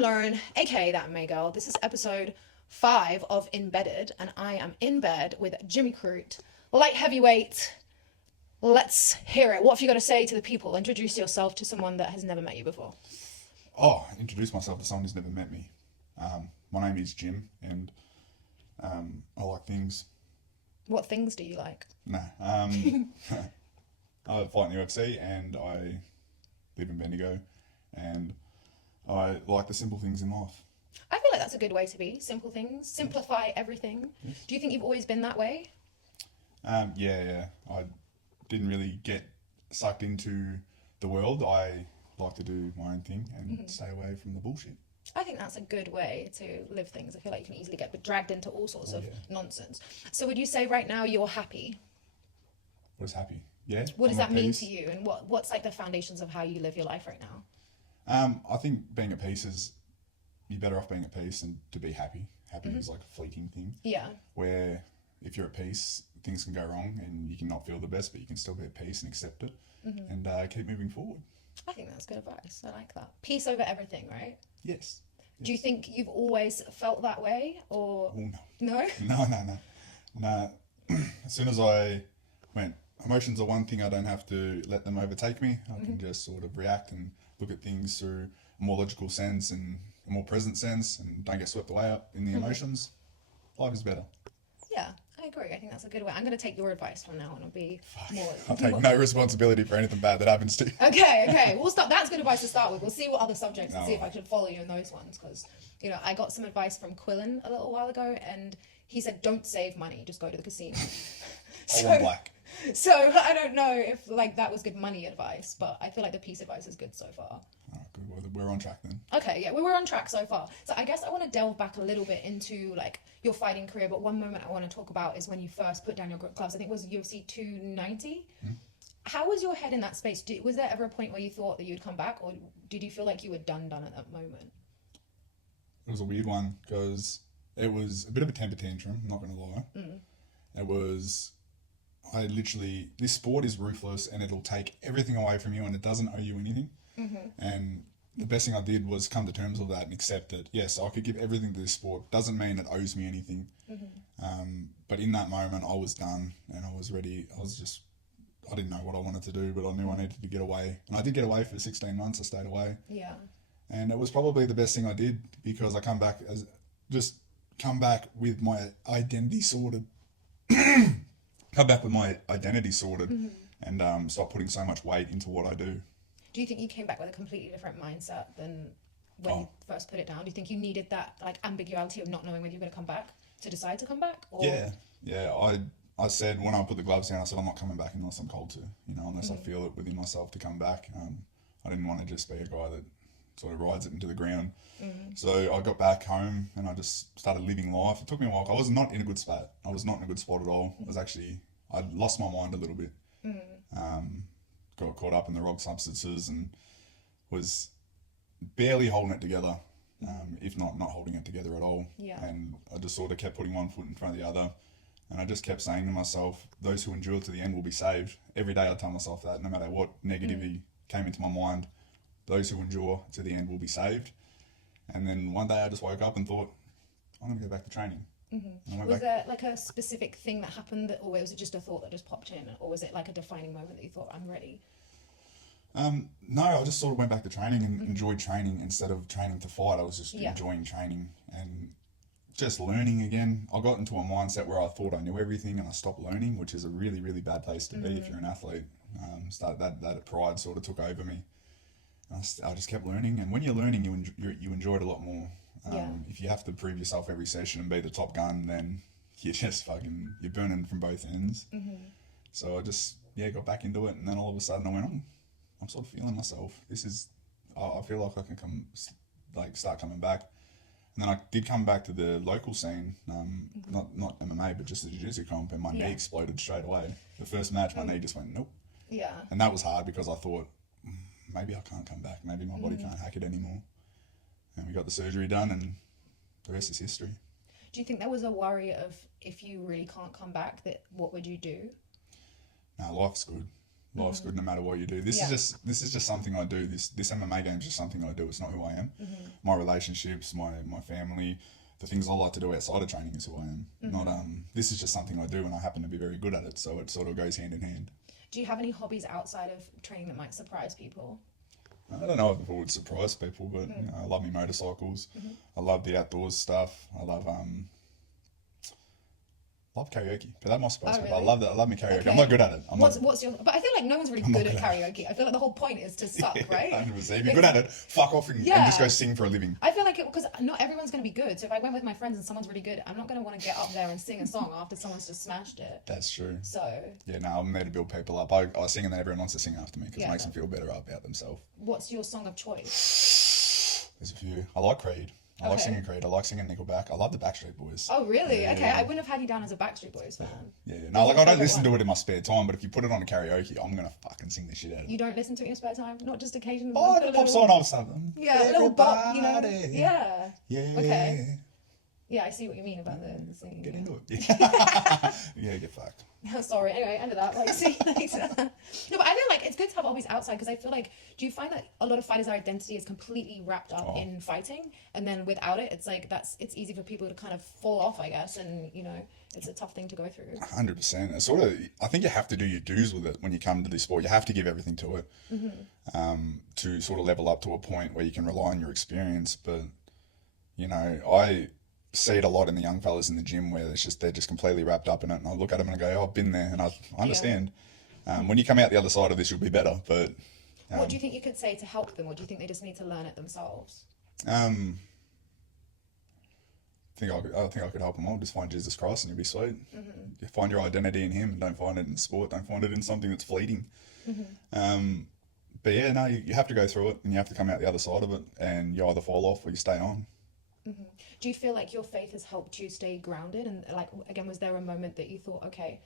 I'm Lauren, aka That May Girl. This is episode 5 of Inbedded, and I am in bed with Jimmy Crute, light heavyweight. Let's hear it. What have you got to say to the people? Introduce yourself to someone that has never met you before. Introduce myself to someone who's never met me. My name is Jim, and I like things. What things do you like? I fight in the UFC, and I live in Bendigo, and I like the simple things in life. I feel like that's a good way to be. Simple things. Simplify everything. Yes. Do you think you've always been that way? Yeah. I didn't really get sucked into the world. I like to do my own thing and stay away from the bullshit. I think that's a good way to live things. I feel like you can easily get dragged into all sorts of nonsense. So would you say right now you're happy? What is happy? Yeah. What does that mean to you? And what's like the foundations of how you live your life right now? I think being at peace is, you're better off being at peace than to be happy. Happy is like a fleeting thing. Yeah. Where if you're at peace, things can go wrong and you can not feel the best, but you can still be at peace and accept it and keep moving forward. I think that's good advice. I like that. Peace over everything, right? Yes. Do you think you've always felt that way, or Oh, no? No. As soon as I went, emotions are one thing. I don't have to let them overtake me. I can just sort of react and look at things through a more logical sense and a more present sense, and don't get swept away up in the emotions. Life is better. Yeah, I agree. I think that's a good way. I'm going to take your advice from now on and be more... I'll take no responsibility for anything bad that happens to you. Okay. We'll start. That's good advice to start with. We'll see what other subjects and see if I should follow you in those ones. Because, I got some advice from Quillen a little while ago, and he said, don't save money, just go to the casino. All on black. So I don't know if that was good money advice, but I feel like the peace advice is good so far. Oh, good. Well, we're on track then. Okay, yeah, we were on track so far. So I guess I want to delve back a little bit into your fighting career, but one moment I want to talk about is when you first put down your gloves. I think it was UFC 290. How was your head in that space? Was there ever a point where you thought that you'd come back, or did you feel like you were done at that moment? It was a weird one because it was a bit of a temper tantrum, I'm not going to lie. It was... this sport is ruthless and it'll take everything away from you and it doesn't owe you anything. And the best thing I did was come to terms with that and accept it. Yes, I could give everything to this sport. Doesn't mean it owes me anything. But in that moment, I was done and I was ready. I didn't know what I wanted to do, but I knew I needed to get away. And I did get away for 16 months. I stayed away. Yeah. And it was probably the best thing I did because I come back with my identity sorted. Come back with my identity sorted and stop putting so much weight into what I do. Do you think you came back with a completely different mindset than when you first put it down? Do you think you needed that ambiguity of not knowing whether you're going to come back to decide to come back? Or? Yeah. I said when I put the gloves down, I said I'm not coming back unless I'm called to. Unless I feel it within myself to come back. I didn't want to just be a guy that sort of rides it into the ground. So I got back home and I just started living life. It took me a while. I was not in a good spot. I was not in a good spot at all. I lost my mind a little bit. Got caught up in the wrong substances and was barely holding it together, if not holding it together at all. Yeah. And I just sort of kept putting one foot in front of the other. And I just kept saying to myself, those who endure to the end will be saved. Every day I tell myself that, no matter what negativity came into my mind, those who endure to the end will be saved. And then one day I just woke up and thought, I'm going to go back to training. Was there a specific thing that happened, or was it just a thought that just popped in, or was it a defining moment that you thought, I'm ready? No, I just sort of went back to training and enjoyed training instead of training to fight. I was just enjoying training and just learning again. I got into a mindset where I thought I knew everything and I stopped learning, which is a really, really bad place to be if you're an athlete. That pride sort of took over me. I just kept learning, and when you're learning, you enjoy it a lot more. If you have to prove yourself every session and be the top gun, then you're just you're burning from both ends. So I just got back into it, and then all of a sudden I went, I'm sort of feeling myself. I feel like I can start coming back. And then I did come back to the local scene, not MMA, but just the jiu-jitsu comp, and my knee exploded straight away. The first match, my knee just went nope. Yeah. And that was hard because I thought, maybe I can't come back. Maybe my body can't hack it anymore. And we got the surgery done, and the rest is history. Do you think there was a worry of if you really can't come back, that what would you do? No, life's good. Life's good no matter what you do. This is just something I do. This MMA game is just something I do. It's not who I am. My relationships, my family, the things I like to do outside of training is who I am. Not this is just something I do, and I happen to be very good at it. So it sort of goes hand in hand. Do you have any hobbies outside of training that might surprise people? I don't know if it would surprise people, but you know, I love my motorcycles. I love the outdoors stuff. I love karaoke, but that might surprise people. Really? I love that. I love my karaoke. Okay. I'm not good at it. What's your? But I feel like no one's really good at karaoke. I feel like the whole point is to suck, right? 100%. If you're good at it, fuck off and just go sing for a living. I feel like because not everyone's going to be good. So if I went with my friends and someone's really good, I'm not going to want to get up there and sing a song after someone's just smashed it. That's true. So yeah, no, I'm there to build people up. I sing and then everyone wants to sing after me because it makes them feel better about themselves. What's your song of choice? There's a few. I like Creed. I like singing Creed. I like singing Nickelback. I love the Backstreet Boys. Oh, really? Okay, I wouldn't have had you down as a Backstreet Boys fan. Yeah. No, like I don't listen to it in my spare time, but if you put it on a karaoke, I'm gonna fucking sing the shit out of it. You don't listen to it in your spare time? Not just occasionally? Oh, it pops on or something. Yeah, a little bop, you know? Yeah. Yeah. Okay. Yeah, I see what you mean about the singing. Get into it. Yeah, get fucked. Sorry. Anyway, end of that. Like, see you later. No, but I feel like it's good to have hobbies outside because I feel like, do you find that a lot of fighters' identity is completely wrapped up in fighting, and then without it, it's like it's easy for people to kind of fall off, I guess, and you know, it's a tough thing to go through. 100%. It's sort of, I think you have to do your dues with it when you come to this sport. You have to give everything to it to sort of level up to a point where you can rely on your experience. But you know, I see it a lot in the young fellas in the gym where they're just completely wrapped up in it, and I look at them and I go, oh, I've been there, and I understand. When you come out the other side of this, you'll be better. But what do you think you could say to help them, or do you think they just need to learn it themselves? I think I could help them all. Just find Jesus Christ and you'll be sweet. You find your identity in Him. Don't find it in sport. Don't find it in something that's fleeting. But yeah, no, you have to go through it, and you have to come out the other side of it, and you either fall off or you stay on. Do you feel like your faith has helped you stay grounded? And like, again, was there a moment that you thought, okay,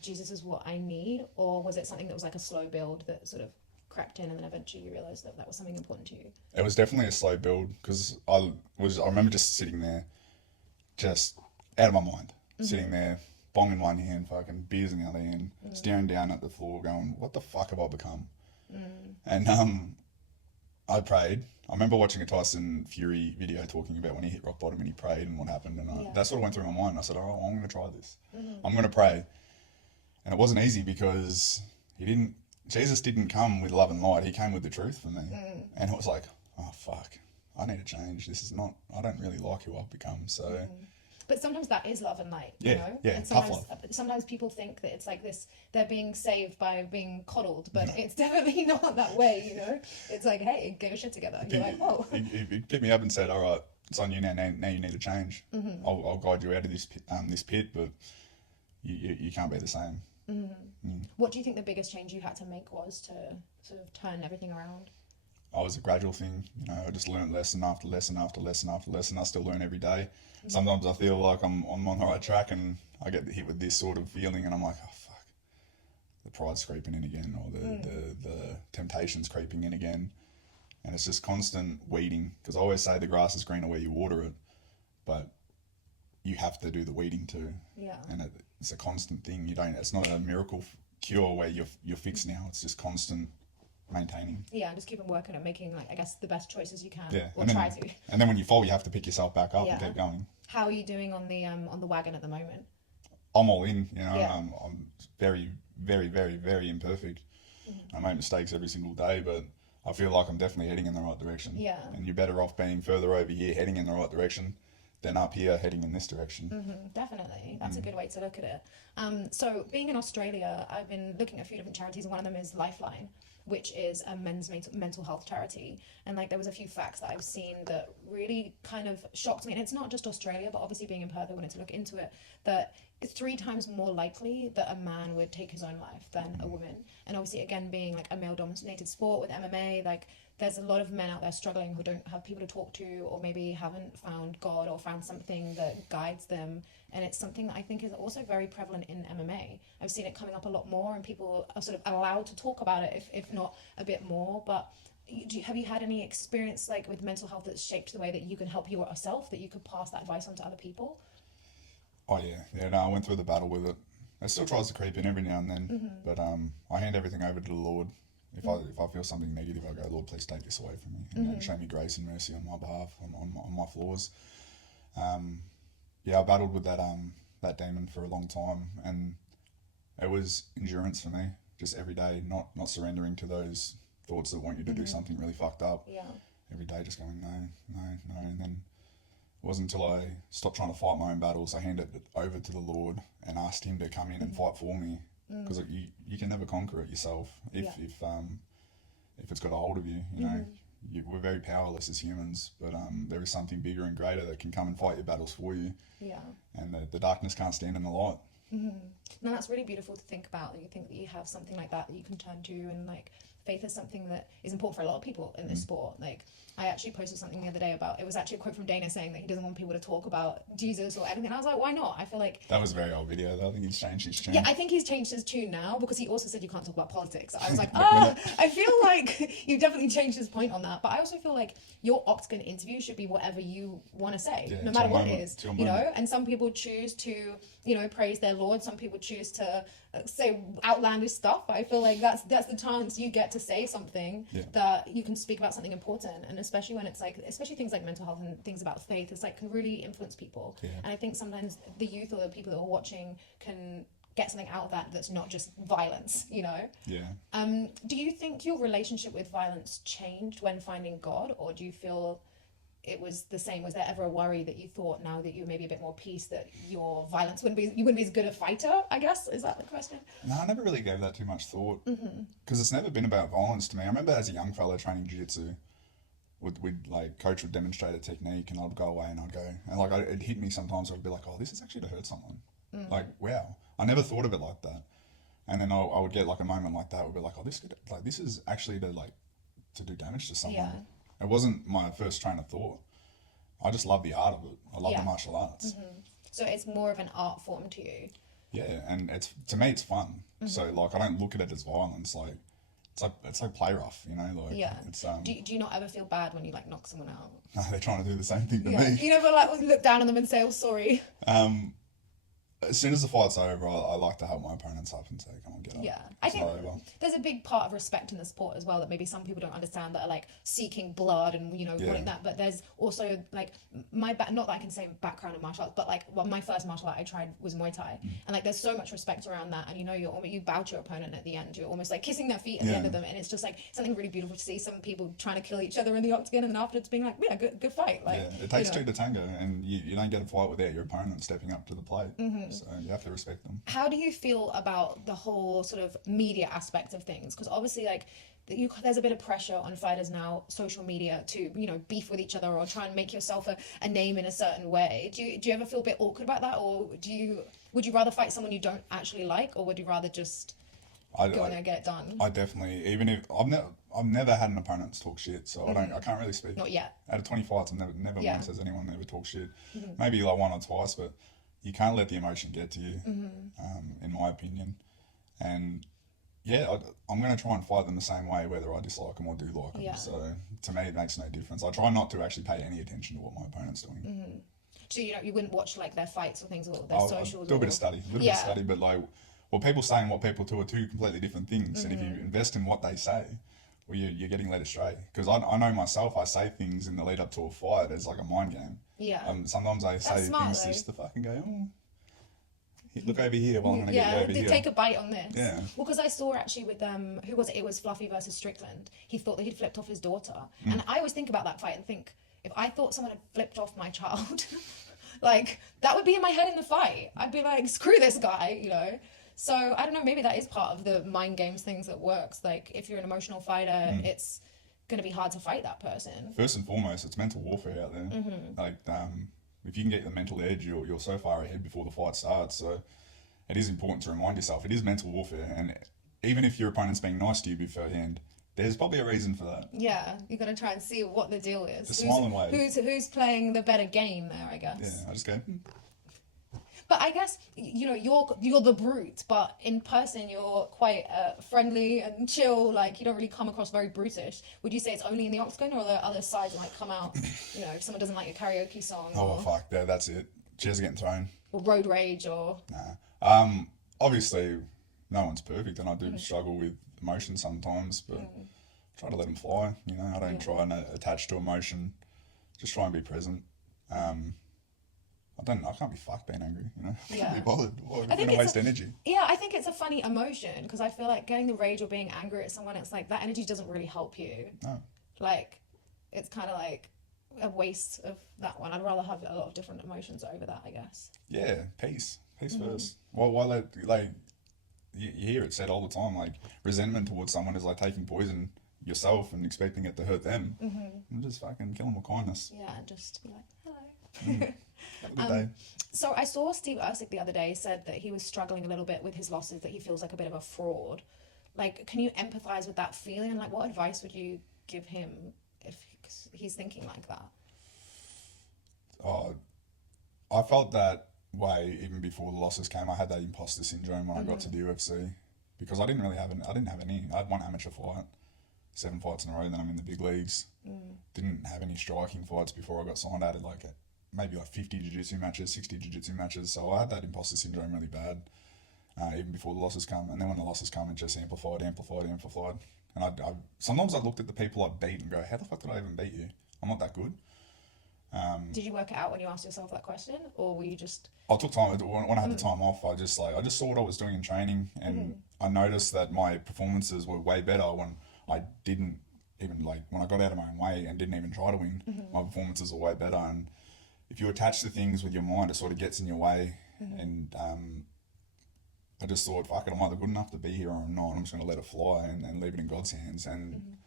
Jesus is what I need? Or was it something that was like a slow build that sort of crept in and then eventually you realized that was something important to you? It was definitely a slow build because I remember just sitting there, just out of my mind, sitting there, bong in one hand, fucking beers in the other hand, staring down at the floor going, what the fuck have I become? And I prayed. I remember watching a Tyson Fury video talking about when he hit rock bottom and he prayed and what happened, and that sort of went through my mind. I said, all right, I'm going to try this. I'm going to pray. And it wasn't easy because Jesus didn't come with love and light. He came with the truth for me. And it was like, oh, fuck, I need to change. I don't really like who I've become. So. But sometimes that is love and light, you know? Yeah, and tough love. Sometimes people think that it's like this, they're being saved by being coddled, but it's definitely not that way, you know? It's like, hey, get your shit together. You're like, whoa. He picked me up and said, all right, it's on you now. Now you need to change. I'll guide you out of this pit, but you can't be the same. What do you think the biggest change you had to make was to sort of turn everything around? It was a gradual thing. You know, I just learned lesson after lesson after lesson after lesson. I still learn every day. Sometimes I feel like I'm on the right track and I get hit with this sort of feeling and I'm like, oh, fuck. The pride's creeping in again, or the temptation's creeping in again. And it's just constant weeding. Because I always say the grass is greener where you water it. But you have to do the weeding too. Yeah. And it's a constant thing. It's not a miracle cure where you're fixed now. It's just constant maintaining. Yeah, and just keep on working at making, like, I guess, the best choices you can. Yeah. Or try to. And then when you fall, you have to pick yourself back up and keep going. How are you doing on the wagon at the moment? I'm all in, you know. Yeah. I'm very, very, very, very imperfect. I make mistakes every single day, but I feel like I'm definitely heading in the right direction. Yeah. And you're better off being further over here heading in the right direction than up here heading in this direction. Definitely. That's a good way to look at it. So being in Australia, I've been looking at a few different charities, and one of them is Lifeline, which is a men's mental health charity. And like, there was a few facts that I've seen that really kind of shocked me. And it's not just Australia, but obviously being in Perth, I wanted to look into it, that it's 3 times more likely that a man would take his own life than a woman. And obviously, again, being like a male-dominated sport with MMA, like, there's a lot of men out there struggling who don't have people to talk to, or maybe haven't found God or found something that guides them. And it's something that I think is also very prevalent in MMA. I've seen it coming up a lot more, and people are sort of allowed to talk about it, if not a bit more. But have you had any experience like with mental health that's shaped the way that you can help yourself, that you could pass that advice on to other people? Oh yeah. No, I went through the battle with it. It still tries to creep in every now and then, but I hand everything over to the Lord. If I feel something negative, I go, Lord, please take this away from me, and show me grace and mercy on my behalf, on my flaws. I battled with that demon for a long time, and it was endurance for me, just every day, not surrendering to those thoughts that want you to do something really fucked up. Yeah. Every day just going, no, and then it wasn't until I stopped trying to fight my own battles, I handed it over to the Lord and asked him to come in and fight for me, because you can never conquer it yourself if it's got a hold of you, you know. We're very powerless as humans, but there is something bigger and greater that can come and fight your battles for you. Yeah. And the darkness can't stand in the light. No, that's really beautiful to think about. You think that you have something like that you can turn to, and like faith is something that is important for a lot of people in this sport. Like, I actually posted something the other day about, it was actually a quote from Dana saying that he doesn't want people to talk about Jesus or anything. I was like, why not? I feel like... That was a very old video though. I think he's changed his tune. Yeah, I think he's changed his tune now, because he also said you can't talk about politics. I was like, I feel like you definitely changed his point on that. But I also feel like your Octagon interview should be whatever you want to say, no matter what it is, you know? And some people choose to, you know, praise their Lord. Some people choose to say outlandish stuff. I feel like that's the chance you get to say something that you can speak about something important. And especially when it's like, especially things like mental health and things about faith, it's like can really influence people. And I think sometimes the youth or the people that are watching can get something out of that that's not just violence, you know? Do you think your relationship with violence changed when finding God, or do you feel it was the same? Was there ever a worry that you thought, now that you're maybe a bit more peace, that your violence you wouldn't be as good a fighter, I guess? Is that the question? No, I never really gave that too much thought, because it's never been about violence to me. I remember as a young fella training jiu-jitsu, we'd like, coach would demonstrate a technique and I'd go away and I'd go, and like it'd hit me sometimes. I'd be like, oh, this is actually to hurt someone. Like, wow, I never thought of it like that. And then I would get like a moment like that, would be like, oh, this is actually to do damage to someone. It wasn't my first train of thought. I just love the art of it. I love the martial arts. So it's more of an art form to you. Yeah, and to me it's fun. So like, I don't look at it as violence. Like, it's like play rough, you know. Like, it's do you not ever feel bad when you like knock someone out? No, they're trying to do the same thing to me. You never like look down on them and say, "Oh, sorry." As soon as the fight's over, I like to help my opponents up and say, come on, get up. Yeah, I think there's a big part of respect in the sport as well that maybe some people don't understand, that are like seeking blood and, you know, wanting that. But there's also like not that I can say background in martial arts, but like my first martial art I tried was Muay Thai. And like there's so much respect around that. And you know, you bow to your opponent at the end. You're almost like kissing their feet at the end of them. And it's just like something really beautiful to see, some people trying to kill each other in the octagon and then afterwards being like, yeah, good fight. Like, it takes two to tango, and you don't get a fight without your opponent stepping up to the plate. So you have to respect them. How do you feel about the whole sort of media aspect of things? Because obviously, like, there's a bit of pressure on fighters now, social media, to, you know, beef with each other or try and make yourself a name in a certain way. Do you ever feel a bit awkward about that, or would you rather fight someone you don't actually like, or would you rather just go in there and get it done? I definitely, even if I've never had an opponent talk shit, so I can't really speak. Not yet. Out of 20 fights, I've never once has anyone ever talk shit. Maybe like one or twice, but you can't let the emotion get to you, in my opinion. And yeah, I'm going to try and fight them the same way, whether I dislike them or do like them. So to me, it makes no difference. I try not to actually pay any attention to what my opponent's doing. So you wouldn't watch like their fights or things, or their socials? I'll do a bit of study, bit of study, but like what people say and what people do are two completely different things. And if you invest in what they say, well, you're getting led astray. Because I know myself, I say things in the lead up to a fight as like a mind game. Sometimes I say things just to fucking go, oh, look over here while I'm going to get you over here. Take a bite on this. Yeah. Well, because I saw actually with who was it? It was Fluffy versus Strickland. He thought that he'd flipped off his daughter, and I always think about that fight and think, if I thought someone had flipped off my child, like that would be in my head in the fight. I'd be like, screw this guy, you know. So I don't know. Maybe that is part of the mind games things that works. Like if you're an emotional fighter, it's going to be hard to fight that person. First and foremost, it's mental warfare out there. Like if you can get the mental edge, you're so far ahead before the fight starts. So it is important to remind yourself it is mental warfare, and even if your opponent's being nice to you beforehand, there's probably a reason for that. Yeah, you got to try and see what the deal is. The smiling way. Who's playing the better game there, I guess. Yeah, I just go. But I guess, you know, you're the brute, but in person you're quite friendly and chill. Like, you don't really come across very brutish. Would you say it's only in the octagon, or are there other sides that might come out? You know, if someone doesn't like your karaoke song. Oh, fuck, that's it. Chairs are getting thrown. Or road rage, or... Nah. obviously no one's perfect, and I do struggle with emotion sometimes, but try to let them fly. You know, I don't try and attach to emotion. Just try and be present. I can't be fucked being angry, you know? I can't be bothered. Well, I'm going to waste energy. Yeah, I think it's a funny emotion because I feel like getting the rage or being angry at someone, it's like that energy doesn't really help you. No. Like, it's kind of like a waste of that one. I'd rather have a lot of different emotions over that, I guess. Yeah, peace. Peace first. Well, you hear it said all the time, like, resentment towards someone is like taking poison yourself and expecting it to hurt them. And just fucking kill them with kindness. Yeah, and just be like, hello. Have a good day. So I saw Steve Ersic the other day said that he was struggling a little bit with his losses, that he feels like a bit of a fraud. Like, can you empathize with that feeling? And like, what advice would you give him if he's thinking like that? Oh, I felt that way even before the losses came. I had that imposter syndrome when I got to the UFC because I didn't have any. I had one amateur fight, 7 fights in a row. Then I'm in the big leagues. Didn't have any striking fights before I got signed. I had maybe 50 jiu-jitsu matches, 60 jiu-jitsu matches. So I had that imposter syndrome really bad, even before the losses come. And then when the losses come, it just amplified. And sometimes I looked at the people I beat and go, how the fuck did I even beat you? I'm not that good. Did you work it out when you asked yourself that question, or were you just... I took time, when I had the time off, I just saw what I was doing in training, and I noticed that my performances were way better when I didn't even, when I got out of my own way and didn't even try to win. My performances were way better, and if you attach to things with your mind, it sort of gets in your way. And I just thought, fuck it, I'm either good enough to be here or I'm not. I'm just going to let it fly and leave it in God's hands. And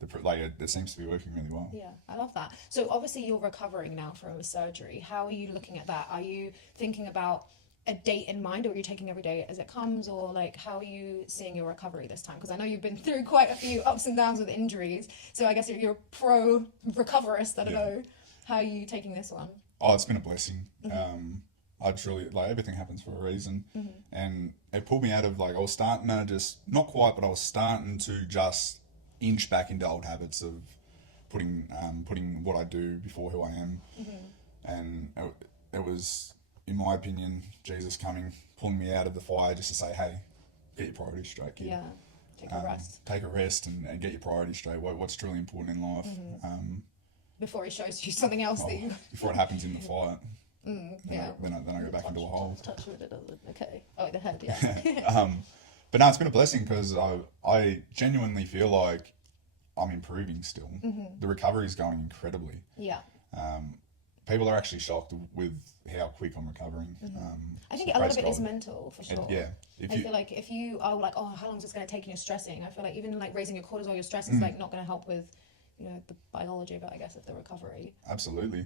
it seems to be working really well. Yeah, I love that. So obviously you're recovering now from a surgery. How are you looking at that? Are you thinking about a date in mind, or are you taking every day as it comes, or like how are you seeing your recovery this time? Because I know you've been through quite a few ups and downs with injuries. So I guess if you're a pro recoverist, I don't know, how are you taking this one? Oh, it's been a blessing. I truly, everything happens for a reason. And it pulled me out of, I was starting to just, not quite, but I was starting to just inch back into old habits of putting what I do before who I am. And it was, in my opinion, Jesus pulling me out of the fire just to say, hey, get your priorities straight, kid. Yeah, take a rest. Take a rest and get your priorities straight. What's truly important in life. Before he shows you something else that you... Before it happens in the fight. Yeah. Then I go back into a hole. Touch with it, okay. Oh, the head, yeah. But no, it's been a blessing because I genuinely feel like I'm improving still. The recovery is going incredibly. Yeah. People are actually shocked with how quick I'm recovering. I think a lot of it is mental, for sure. I feel like if you are like, oh, how long is this going to take and you're stressing, I feel like even raising your cortisol, your stress is not going to help with, the biology of it, I guess, of the recovery. Absolutely.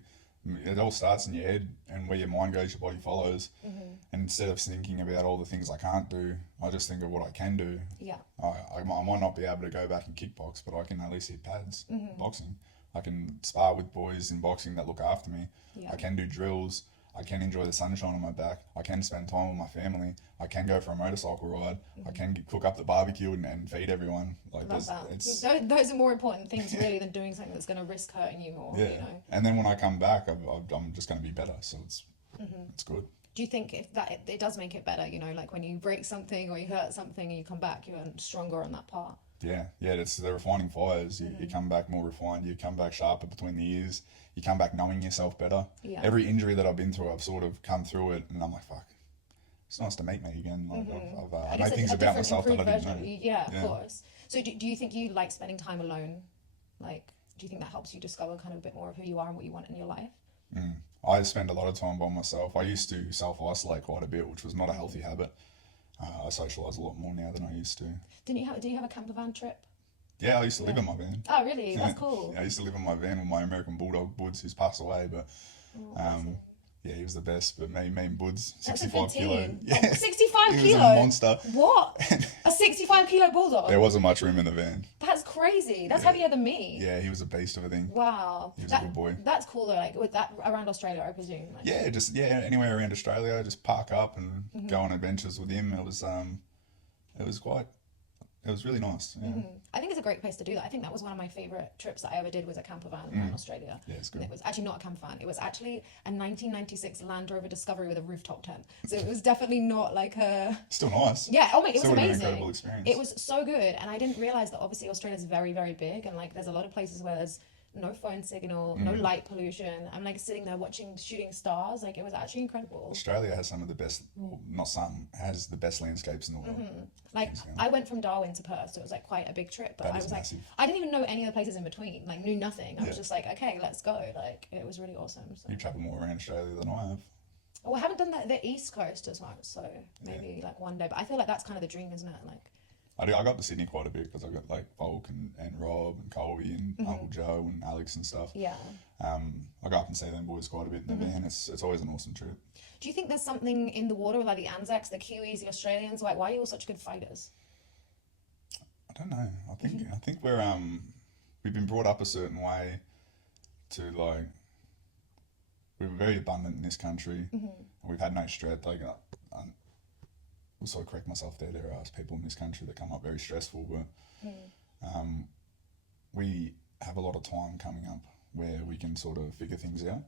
It all starts in your head, and where your mind goes, your body follows. And instead of thinking about all the things I can't do, I just think of what I can do. Yeah. I might not be able to go back and kickbox, but I can at least hit pads boxing. I can spar with boys in boxing that look after me. Yeah. I can do drills. I can enjoy the sunshine on my back. I can spend time with my family. I can go for a motorcycle ride. I can cook up the barbecue and feed everyone. Love that. Those are more important things really than doing something that's going to risk hurting you more. Yeah. And then when I come back, I'm just going to be better. So it's good. Do you think if that it does make it better? When you break something or you hurt something and you come back, you're stronger on that part. Yeah. It's the refining fires. You come back more refined. You come back sharper between the ears. You come back knowing yourself better. Yeah. Every injury that I've been through, I've sort of come through it, and I'm like, fuck, it's nice to meet me again. I've made things about myself that I didn't know. Yeah, of course. So do you think you like spending time alone? Do you think that helps you discover kind of a bit more of who you are and what you want in your life? I spend a lot of time by myself. I used to self-isolate quite a bit, which was not a healthy habit. I socialise a lot more now than I used to. Do you have a camper van trip? Yeah, I used to live in my van. Oh, really? That's cool. I used to live in my van with my American Bulldog, Woods, who's passed away, but yeah, he was the best. But me and Woods, 65 kilo. Yeah. 65 kilo? He was a monster. What? A 65 kilo Bulldog? There wasn't much room in the van. That's crazy. That's heavier than me. Yeah, he was a beast of a thing. Wow. He was a good boy. That's cool though, with that around Australia, I presume. Anywhere around Australia, just park up and go on adventures with him. It was it was really nice. Yeah. I think it's a great place to do that. I think that was one of my favorite trips that I ever did, was a camper van in Australia. Yeah, it's good. And it was actually not a camper van. It was actually a 1996 Land Rover Discovery with a rooftop tent. So it was definitely not like a... Still nice. Yeah, oh my, it was Still would've been amazing. an incredible experience. It was so good. And I didn't realize that obviously Australia's very, very big. And like there's a lot of places where there's no phone signal, no light pollution. I'm like sitting there watching shooting stars. Like it was actually incredible. Australia has some of the best, well, not some, has the best landscapes in the world. Like I went from Darwin to Perth, so it was like quite a big trip. But That I is was like, massive. I didn't even know any of the places in between. Like knew nothing. I was Yeah. just like, okay, let's go. Like it was really awesome. So. You travel more around Australia than I have. Well, I haven't done the East Coast as much, so maybe like one day. But I feel like that's kind of the dream, isn't it? Like. I got to Sydney quite a bit because I got like Volk and Rob and Colby and Uncle Joe and Alex and stuff. Yeah. I go up and see them boys quite a bit in the van. It's always an awesome trip. Do you think there's something in the water with like the Anzacs, the Kiwis, the Australians? Like, why are you all such good fighters? I don't know. I think we've been brought up a certain way to like, we're very abundant in this country and we've had no stress. Like I'll sort of correct myself there. There are people in this country that come up very stressful, but we have a lot of time coming up where we can sort of figure things out.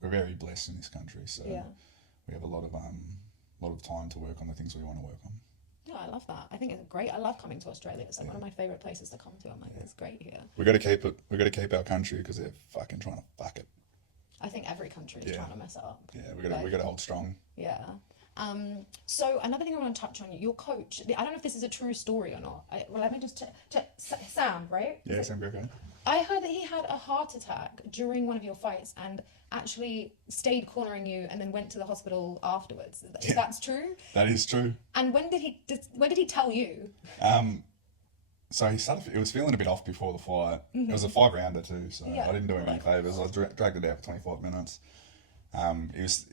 We're very blessed in this country, so we have a lot of time to work on the things we want to work on. Yeah, I love that. I think it's great. I love coming to Australia. It's like one of my favorite places to come to. I'm like, it's great here. We got to keep it. We got to keep our country because they're fucking trying to fuck it. I think every country is trying to mess it up. Yeah, we got to hold strong. Yeah. So another thing I want to touch on, your coach, I don't know if this is a true story or not. Well, let me just check. Sam, right? Yeah, Sam Greco. I heard that he had a heart attack during one of your fights and actually stayed cornering you and then went to the hospital afterwards. That's true? That is true. And when did he tell you? So he was feeling a bit off before the fight. It was a 5-rounder too, so I didn't do him any favours. I dragged it out for 25 minutes. It was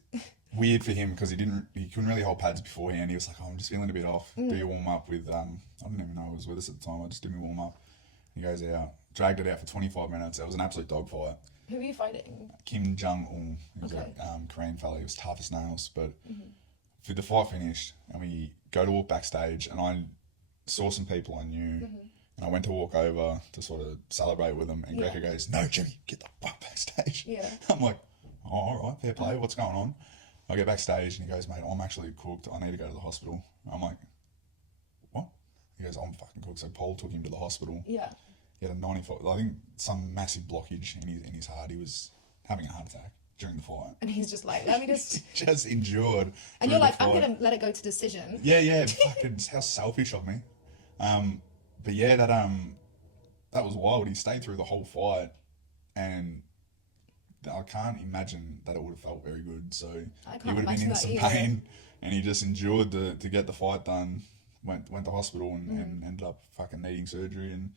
weird for him because he couldn't really hold pads beforehand. He was like, I'm just feeling a bit off. Do your warm up with I didn't even know he was with us at the time. I just did my warm up. He goes out, dragged it out for 25 minutes. It was an absolute dogfight. Who are you fighting? Kim Jong-un. He was a Korean fella. He was tough as nails. But the fight finished and we go to walk backstage and I saw some people I knew and I went to walk over to sort of celebrate with them and Greco goes, no, Jimmy, get the fuck backstage. Yeah. I'm like, oh, all right, fair play. What's going on? I get backstage and he goes, mate, I'm actually cooked. I need to go to the hospital. I'm like, what? He goes, I'm fucking cooked. So Paul took him to the hospital. Yeah. He had a 94, I think some massive blockage in his heart. He was having a heart attack during the fight. And he's just like, let me just... just endured. And you're like, I'm going to let it go to decision. Yeah. Fucking, how selfish of me. But yeah, that was wild. He stayed through the whole fight and I can't imagine that it would have felt very good. So he would have been in some pain and he just endured to get the fight done. Went to hospital and ended up fucking needing surgery and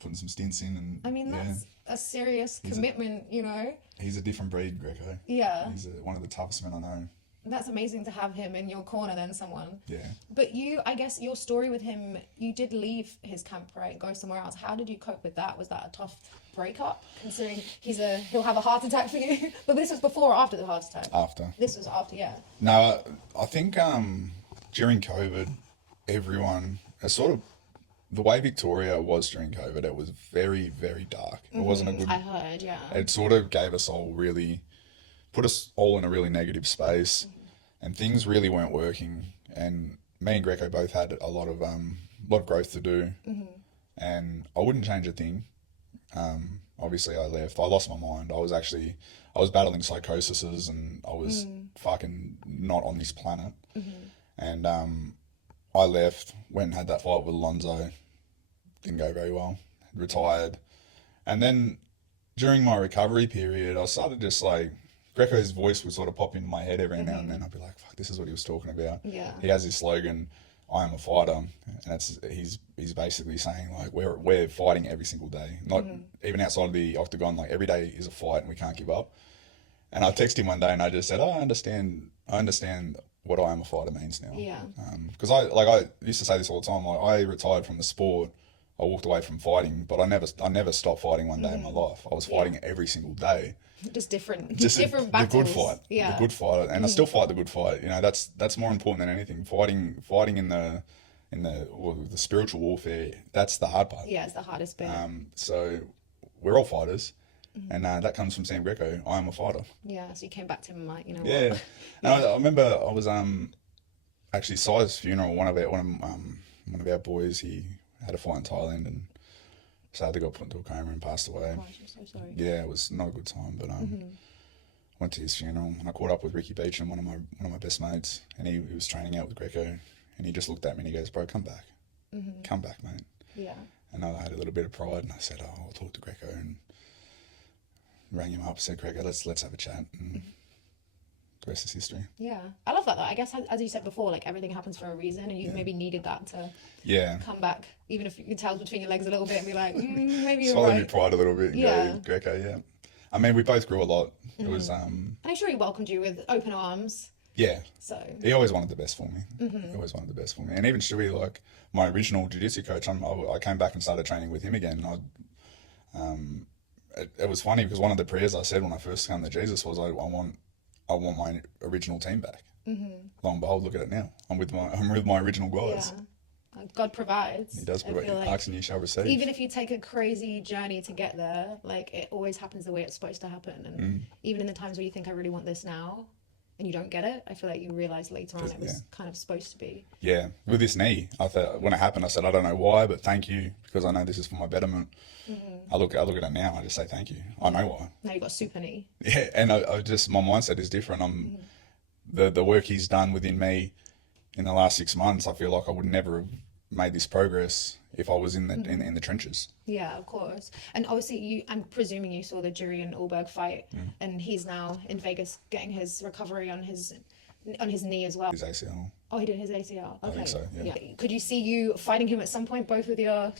putting some stints in. And I mean, that's a serious commitment, you know. He's a different breed, Greco. Yeah. He's one of the toughest men I know. That's amazing to have him in your corner then, someone. Yeah. But I guess your story with him, you did leave his camp, right, and go somewhere else. How did you cope with that? Was that a tough breakup, considering he'll have a heart attack for you? But this was before or after the heart attack? After. This was after, yeah. No, I think during COVID, everyone, sort of, the way Victoria was during COVID, it was very, very dark. It wasn't a good... I heard, yeah. It sort of put us all in a really negative space and things really weren't working. And me and Greco both had a lot of growth to do and I wouldn't change a thing. Obviously I left. I lost my mind. I was battling psychosis and I was fucking not on this planet. And I left, went and had that fight with Alonzo. Didn't go very well. Retired. And then during my recovery period, I started just like, Greco's voice would sort of pop into my head every now and then. I'd be like, fuck, this is what he was talking about. Yeah. He has this slogan, I am a fighter. And he's basically saying like, we're fighting every single day. Not even outside of the octagon, like every day is a fight and we can't give up. And I texted him one day and I just said, I understand what I am a fighter means now. Yeah. Because I used to say this all the time. Like I retired from the sport. I walked away from fighting, but I never stopped fighting one day in my life. I was fighting every single day. Just different battles. The good fight. Yeah. The good fight. And I still fight the good fight. You know, that's more important than anything. Fighting in the the spiritual warfare, that's the hard part. Yeah, it's the hardest bit. So we're all fighters, and that comes from Sam Greco. I am a fighter. Yeah, so you came back to him like, you know Yeah, what? and I remember I was actually Si's funeral. One of our boys, he had a fight in Thailand and sadly got put into a coma and passed away. Gosh, I'm so sorry. Yeah, it was not a good time, but went to his funeral and I caught up with Ricky Beecham, one of my best mates, and he was training out with Greco, and he just looked at me and he goes, "Bro, come back, come back, mate." Yeah. And I had a little bit of pride, and I said, "Oh, I'll talk to Greco," and rang him up, said, "Greco, let's have a chat," and the rest is history. Yeah, I love that though. I guess as you said before, like everything happens for a reason, and you maybe needed that to come back, even if you could tell between your legs a little bit and be like, maybe you're swallow right. your pride a little bit. And go, Greco, yeah. I mean, we both grew a lot. It was And I'm sure he welcomed you with open arms. yeah. So He always wanted the best for me. He always wanted the best for me. And even Shuey, like my original jiu-jitsu coach, I came back and started training with him again. It was funny because one of the prayers I said when I first came to Jesus was, I want my original team back. Lo and behold, look at it now. I'm with my original guys. yeah, God provides. He does I provide. feel like Ask and you shall receive. even if you take a crazy journey to get there, like it always happens the way it's supposed to happen. And even in the times where you think I really want this now, and you don't get it, I feel like you realize later on it was kind of supposed to be. Yeah, with this knee, I thought when it happened, I said, I don't know why, but thank you, because I know this is for my betterment. I look at it now, I just say thank you. I know why. Now you've got a super knee. Yeah, and I just, my mindset is different. The work he's done within me in the last 6 months, I feel like I would never have made this progress if I was in the in the trenches. Yeah, of course. And obviously, I'm presuming you saw the Jury and Allberg fight, and he's now in Vegas getting his recovery on his knee as well. His ACL. Oh, he did his ACL. Okay. I think so, yeah. Could you see you fighting him at some point, both with your,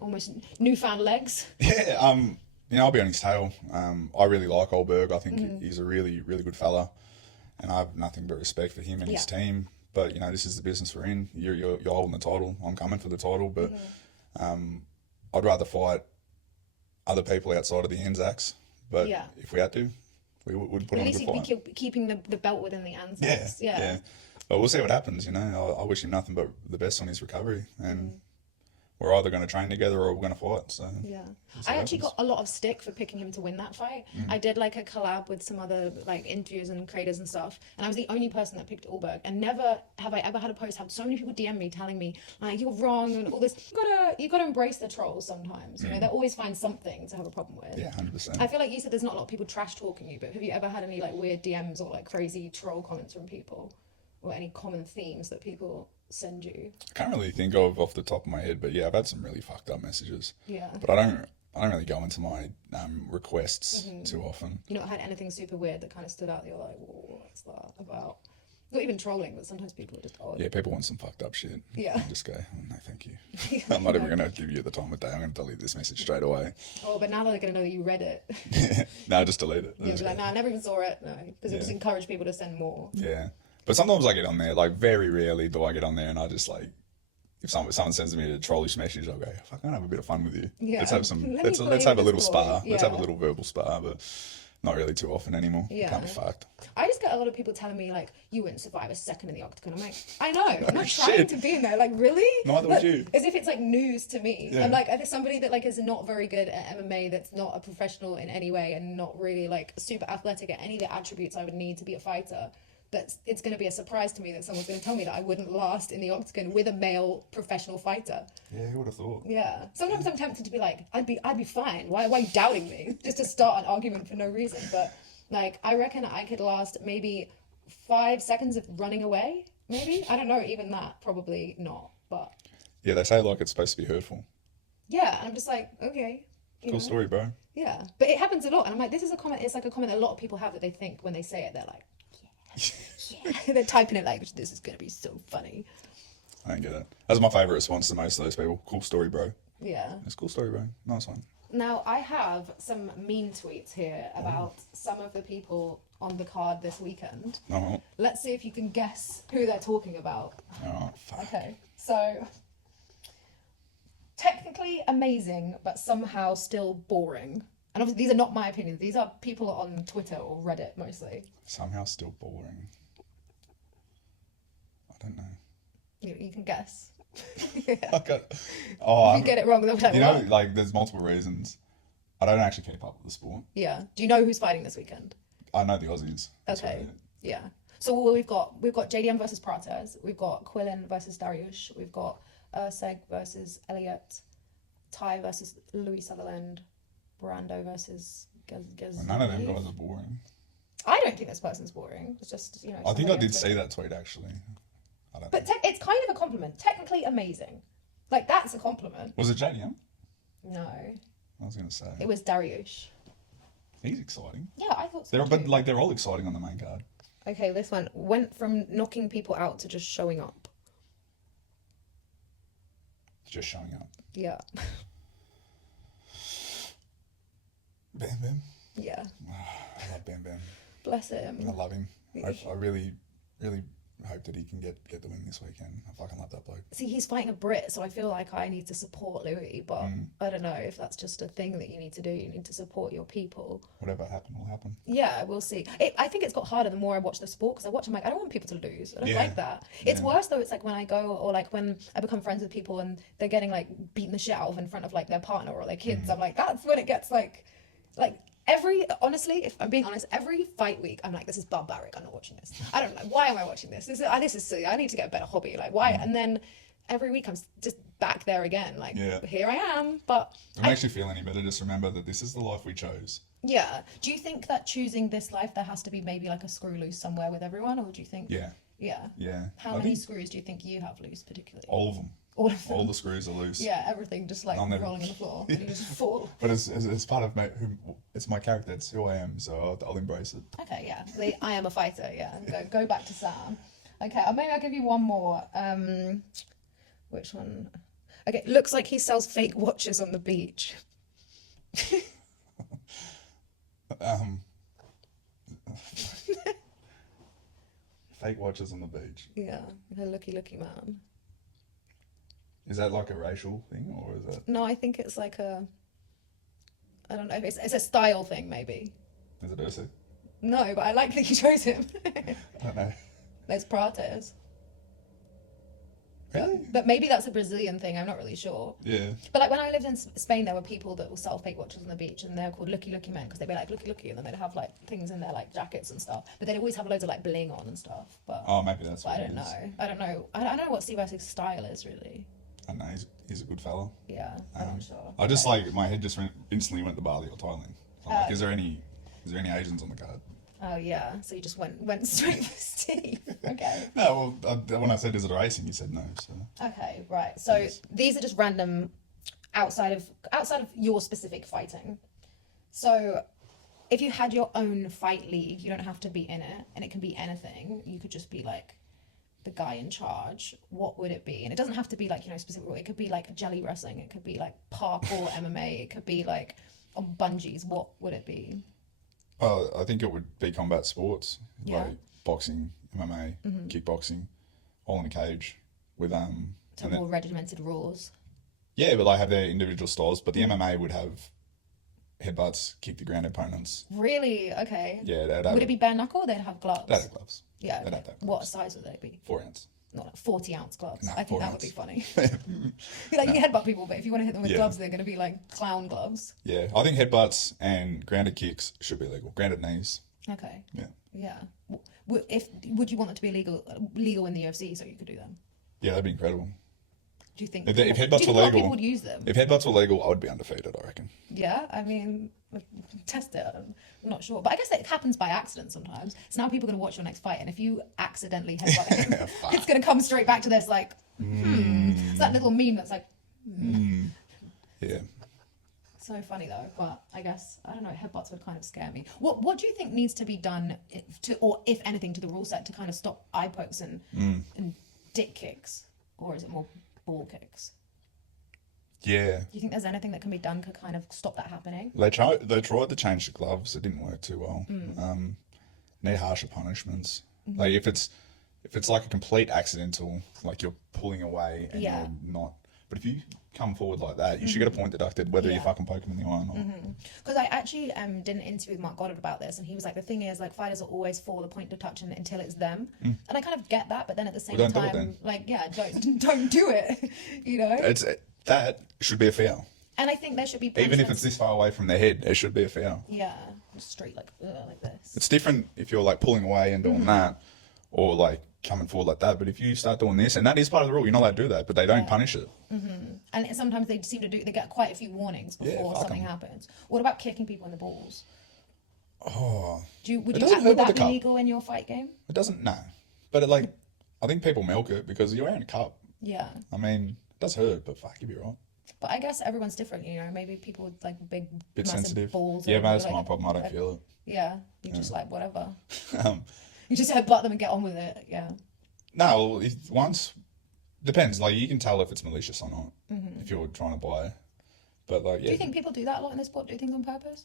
almost newfound legs? Yeah, I'll be on his tail. I really like Allberg. I think he's a really, really good fella, and I have nothing but respect for him and his team. But this is the business we're in. You're holding the title. I'm coming for the title, but I'd rather fight other people outside of the Anzacs. But if we had to, we would put on a good fight. At least you'd be keeping the belt within the Anzacs. Yeah. But we'll see what happens. I wish him nothing but the best on his recovery, and we're either going to train together or we're going to fight. So yeah, I actually got a lot of stick for picking him to win that fight. I did like a collab with some other like interviews and creators and stuff, and I was the only person that picked Allberg. And never have I ever had a post had so many people DM me telling me like you're wrong and all this. You gotta embrace the trolls sometimes. They always find something to have a problem with. Yeah, 100%. I feel like you said there's not a lot of people trash talking you, but have you ever had any like weird DMs or like crazy troll comments from people, or any common themes that people send you? I can't really think of off the top of my head, but yeah, I've had some really fucked up messages. Yeah. But I don't really go into my requests too often. You not had anything super weird that kind of stood out that you're like, what's that about? Not even trolling, but sometimes people are just odd. Yeah, people want some fucked up shit. Yeah. I just go, oh, no, thank you. I'm not even going to give you the time of day. I'm going to delete this message straight away. Oh, but now they're going to know that you read it. No, just delete it. Yeah, be like, no, I never even saw it. No, because it just encouraged people to send more. Yeah. But sometimes I get on there, like very rarely do I get on there and I just like, if someone sends me a trollish message, I'll go, fuck, I'm gonna have a bit of fun with you. Yeah. Let's have a little spar. Yeah. Let's have a little verbal spar, but not really too often anymore. Yeah. Can't be fucked. I just get a lot of people telling me like, you wouldn't survive a second in the octagon. I'm like, I know, I'm not trying to be in there. Like, really? Neither would you. As if it's like news to me. Yeah. I'm like, if somebody that like is not very good at MMA, that's not a professional in any way and not really like super athletic at any of the attributes I would need to be a fighter, it's going to be a surprise to me that someone's going to tell me that I wouldn't last in the octagon with a male professional fighter. Yeah, who would have thought? Yeah. Sometimes I'm tempted to be like, I'd be fine. Why are you doubting me? Just to start an argument for no reason. But like, I reckon I could last maybe 5 seconds of running away. Maybe. I don't know. Even that, probably not. But yeah, they say like it's supposed to be hurtful. Yeah, and I'm just like, okay. Cool story, bro. Yeah, but it happens a lot, and I'm like, this is a comment. It's like a comment that a lot of people have that they think when they say it, they're like, yeah. They're typing it like, this is gonna be so funny. I don't get it. That's my favourite response to most of those people. Cool story, bro. Yeah. It's a cool story, bro. Nice one. Now, I have some mean tweets here about some of the people on the card this weekend. Oh. Let's see if you can guess who they're talking about. Oh, fuck. Okay, so technically amazing, but somehow still boring. And obviously, these are not my opinions. These are people on Twitter or Reddit mostly. Somehow still boring. I don't know. You can guess. I got, oh, If you get it wrong, they'll be like, you know, what? like there's multiple reasons. I don't actually keep up with the sport. Yeah. Do you know who's fighting this weekend? I know the Aussies. That's Okay. about it. Yeah. So we've got JDM versus Prates. We've got Quillen versus Dariush. We've got Seg versus Elliot. Ty versus Louis Sutherland. Brando versus Gaz. None of them guys are boring. I don't think this person's boring. It's just, you know. I think I did say see that tweet actually. I don't. But it's kind of a compliment. Technically amazing. Like, that's a compliment. Was it JDM? No. I was gonna say. It was Dariush. He's exciting. Yeah, I thought so. But too. like they're all exciting on the main card. Okay, this one went from knocking people out to just showing up. Just showing up. Yeah. Bam Bam. Yeah. I love Bam Bam. Bless him. I love him. I really, really hope that he can get the win this weekend. I fucking love that bloke. See, he's fighting a Brit, so I feel like I need to support Louis, but I don't know if that's just a thing that you need to do. You need to support your people. Whatever happened will happen. Yeah, we'll see. I think it's got harder the more I watch the sport, because I watch, I'm like, I don't want people to lose. I don't Yeah. like that. It's worse though. It's like when I go, or like when I become friends with people and they're getting like beaten the shit out of in front of like their partner or their kids. I'm like, that's when it gets like honestly, if I'm being honest, every fight week, I'm like, this is barbaric. I'm not watching this. I don't know. Why am I watching this? This is silly. I need to get a better hobby. Like, why? And then every week I'm just back there again. Like, here I am. But It makes you feel any better. Just remember that this is the life we chose. yeah. Do you think that choosing this life, there has to be maybe like a screw loose somewhere with everyone? Or do you think... Yeah. Yeah. Yeah. How many screws do you think you have loose particularly? All of them. All of them? All the screws are loose. Yeah, everything just like rolling on the floor. And you just fall. But it's part of it's my character. It's who I am. So I'll embrace it. Okay, yeah. I am a fighter, yeah. Go back to Sam. Okay, maybe I'll give you one more. Which one? Okay, looks like he sells fake watches on the beach. Fake watches on the beach. Yeah, a looky man. Is that like a racial thing, or is that? No, I think it's like I don't know. It's a style thing, maybe. Is it Ursu? No, but I like that you chose him. I don't know. There's Prates. Really? But maybe that's a Brazilian thing. I'm not really sure. Yeah. But like when I lived in Spain, there were people that will sell fake watches on the beach, and they're called looky men because they'd be like looky, and then they'd have like things in their like jackets and stuff. But they'd always have loads of like bling on and stuff. But Maybe that's. I don't know. I don't know what Steve Isek's style is really. I don't know. He's a good fella. Yeah, I'm not sure. I just like my head just instantly went to Bali or Thailand. So I'm like, is there any Asians on the card? Oh yeah, so you just went straight for Steve. Okay. No, well, when I said is it racing, you said no. So. Okay, right. So these are just random, outside of your specific fighting. So, if you had your own fight league, you don't have to be in it, and it can be anything. You could just be like the guy in charge. What would it be? And it doesn't have to be like specific. It could be like jelly wrestling. It could be like parkour MMA. It could be like on bungees. What would it be? I think it would be combat sports, Yeah. like boxing, MMA, kickboxing, all in a cage with So more regimented rules. Yeah, but they have their individual styles. But the MMA would have headbutts, kick the ground opponents. Really? Okay. Yeah, Would it be bare knuckle? Or they'd have gloves. They'd have gloves. Yeah. They'd Okay. have gloves. What size would they be? 4 ounce. Not like 40-ounce gloves. No, I think 4 that would be ounce. funny. Like you headbutt people, but if you want to hit them with Yeah. gloves, they're going to be like clown gloves. Yeah, I think headbutts and grounded kicks should be legal. Grounded knees. Okay. Yeah. Yeah. Would you want it to be legal in the UFC so you could do them? Yeah, that'd be incredible. Do you think? If do headbutts you think were a lot of legal, people would use them? if headbutts were legal, I would be undefeated. I reckon. Yeah, I mean, test it. I'm not sure, but I guess it happens by accident sometimes. So now people are going to watch your next fight, and if you accidentally headbutt him, it's going to come straight back to this like, It's that little meme that's like, Yeah. So funny though, but I guess I don't know. Headbutts would kind of scare me. What do you think needs to be done or if anything, to the rule set to kind of stop eye pokes and dick kicks, or is it more ball kicks? Yeah. Do you think there's anything that can be done to kind of stop that happening? They tried to change the gloves. It didn't work too well. Need harsher punishments. Like if it's like a complete accidental, like you're pulling away and you're not But if you come forward like that, you should get a point deducted, whether you fucking poke him in the eye or not. Because I actually did an interview with Mark Goddard about this, and he was like, the thing is, like, fighters are always for the point deduction until it's them. And I kind of get that, but then at the same time, like, yeah, don't do it, you know? That should be a foul. And I think there should be even if it's this far away from their head, it should be a foul. Yeah, straight like this. It's different if you're like pulling away and doing that, or like coming forward like that. But if you start doing this, and that is part of the rule, you're not allowed to do that, but they don't punish it. And sometimes they seem to they get quite a few warnings before something happens. What about kicking people in the balls? Oh, would that be legal in your fight game? It doesn't, no. But I think people milk it because you're wearing a cup. Yeah. I mean, it does hurt, but fuck, you'll be right. But I guess everyone's different, you know. Maybe people with like big, bit massive sensitive balls. Yeah, that's my problem. I don't feel it. Yeah, you just like whatever. You just headbutt them and get on with it. Yeah. No, once depends. Like you can tell if it's malicious or not if you're trying to buy. But like, yeah. Do you think people do that a lot in this sport? Do things on purpose?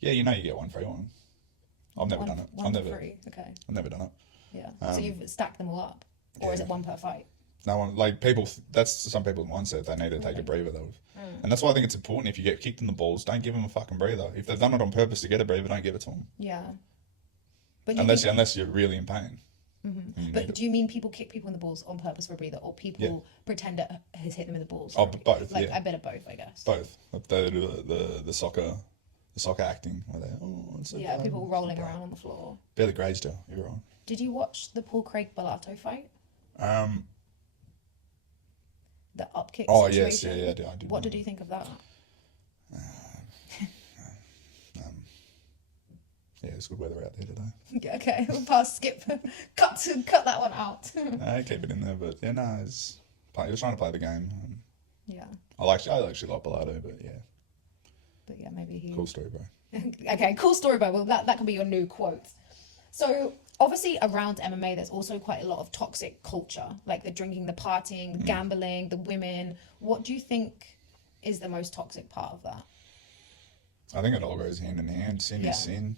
Yeah, you know, you get one free one. I've never done it. One free. Okay. I've never done it. Yeah. So you've stacked them all up, or is it one per fight? No one, like people, that's some people's mindset. They need to take a breather though. And that's why I think it's important if you get kicked in the balls, don't give them a fucking breather. If they've done it on purpose to get a breather, don't give it to them. Yeah. But unless you're really in pain. But do you mean people kick people in the balls on purpose for a breather, or people pretend it has hit them in the balls? Oh, both. Like a bit of both, I guess. Both. They do the soccer acting where they people rolling around on the floor. Barely grazed her. You're right. Did you watch the Paul Craig Bellato fight? The up kick situation? Yes, I did. What did you think of that? Yeah, it's good weather out there today. Okay, we'll skip. Cut that one out. I keep it in there, but yeah, no, he was trying to play the game. Yeah. I actually like Bellato, but yeah. But yeah, maybe he. Cool story, bro. Okay, cool story, bro. Well, that can be your new quote. So obviously around MMA, there's also quite a lot of toxic culture, like the drinking, the partying, the gambling, the women. What do you think is the most toxic part of that? I think it all goes hand in hand. Sin is sin.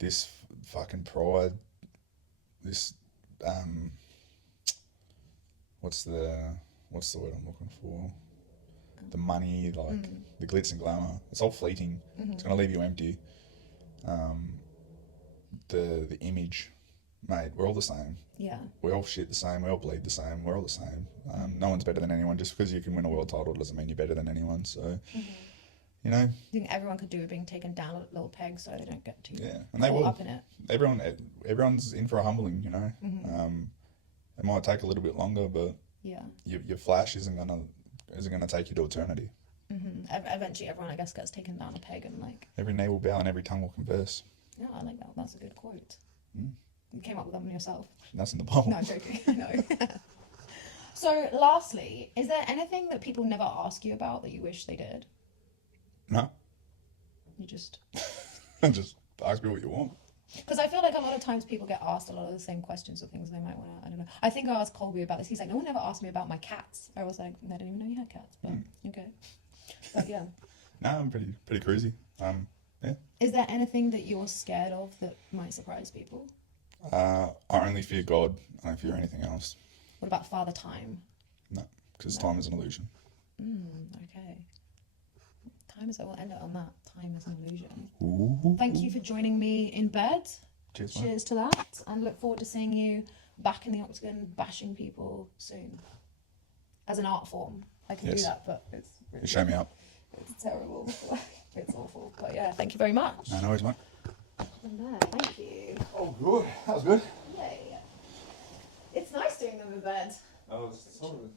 This fucking pride, this what's the word I'm looking for? The money, like the glitz and glamour. It's all fleeting. It's gonna leave you empty. The image, mate, we're all the same. Yeah. We all shit the same, we all bleed the same, we're all the same. No one's better than anyone. Just because you can win a world title doesn't mean you're better than anyone. So you know, I think everyone could do with being taken down a little peg so they don't get too and they will. Up in it. Everyone's in for a humbling, you know. It might take a little bit longer, but your flash isn't gonna take you to eternity. Eventually, everyone, I guess, gets taken down a peg, and like every knee will bow and every tongue will converse. Yeah, I like that. That's a good quote. You came up with that one yourself. That's in the Bible. No, I'm joking. No. So, lastly, is there anything that people never ask you about that you wish they did? No. You just ask me what you want. Because I feel like a lot of times people get asked a lot of the same questions or things they might want to, I don't know. I think I asked Colby about this. He's like, no one ever asked me about my cats. I was like, I didn't even know you had cats, but okay. But yeah. No, I'm pretty cruisy. Yeah. Is there anything that you're scared of that might surprise people? I only fear God. I don't fear anything else. What about Father Time? No, because time is an illusion. Okay. We'll end it on that. Time is an illusion. Ooh. Thank you for joining me in bed. Cheers to that. And look forward to seeing you back in the octagon bashing people soon. As an art form. I can do that, but it's really you show me up. It's terrible. It's awful. But yeah, thank you very much. No worries, mate. Thank you. Oh, good. That was good. Yay. It's nice doing them in bed. Oh, it's sort of